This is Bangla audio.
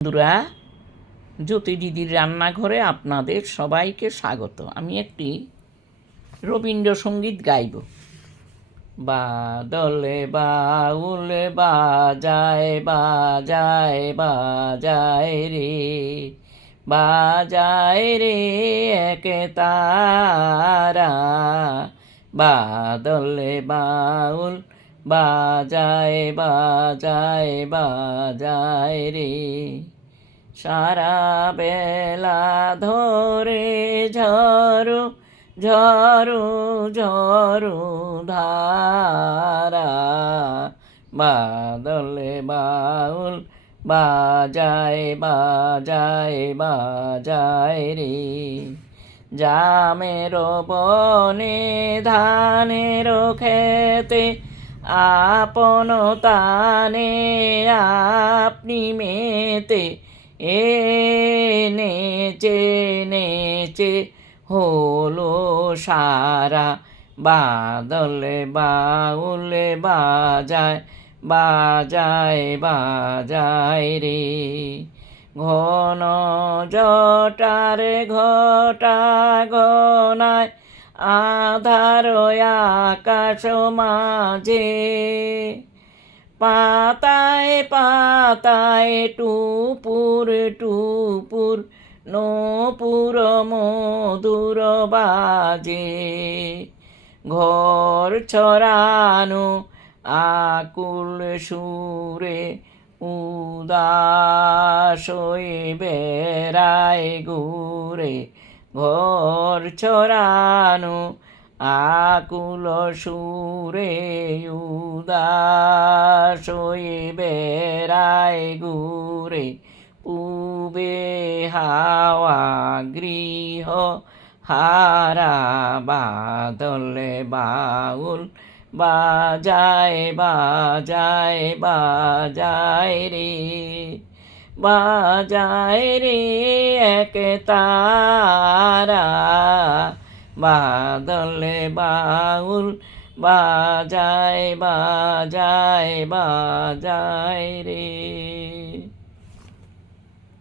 বন্ধুরা, জ্যোতি দিদির রান্নাঘরে আপনাদের সবাইকে স্বাগত। আমি একটি রবীন্দ্রসঙ্গীত গাইব। বাদলে বাউল বাজায় বাজায় বাজায় রে, বাজায় রে এক তারা। বাদলে বাউল বাজায় বাজায় বাজায় রে, সারা বেলা ধরে ঝড়ো ঝড়ো ঝড়ো ধারা। বাদলে বাউল বাজায় বাজায় বাজায় রে, জামের বনে ধানের খেতে আপন তানে আপনি মেতে, এ নেচে নেচে হলো সারা। বাদলে বাউল বাজায় বাজায় বাজায় রে, ঘন জটার ঘটা গনায় আধার আকাশ মাঝে, পাতায় পাতায় টুপুর টুপুর নপুর মধুর বাজে। ঘর ছড়ানো আকুল সুরে উদাস হয়ে বেড়ায় ঘুরে। ঘর ছড়ানো আকুল সুরে উদাস হয়ে বেড়ায় ঘুরে। পূবে হাওয়া গৃহ হারা, বাদলে বাউল বাজায় বাজায় বাজায় রে, বাজায় রে এক তারা। বাদলে বাউল বাজায় বাজায় বাজায় রে।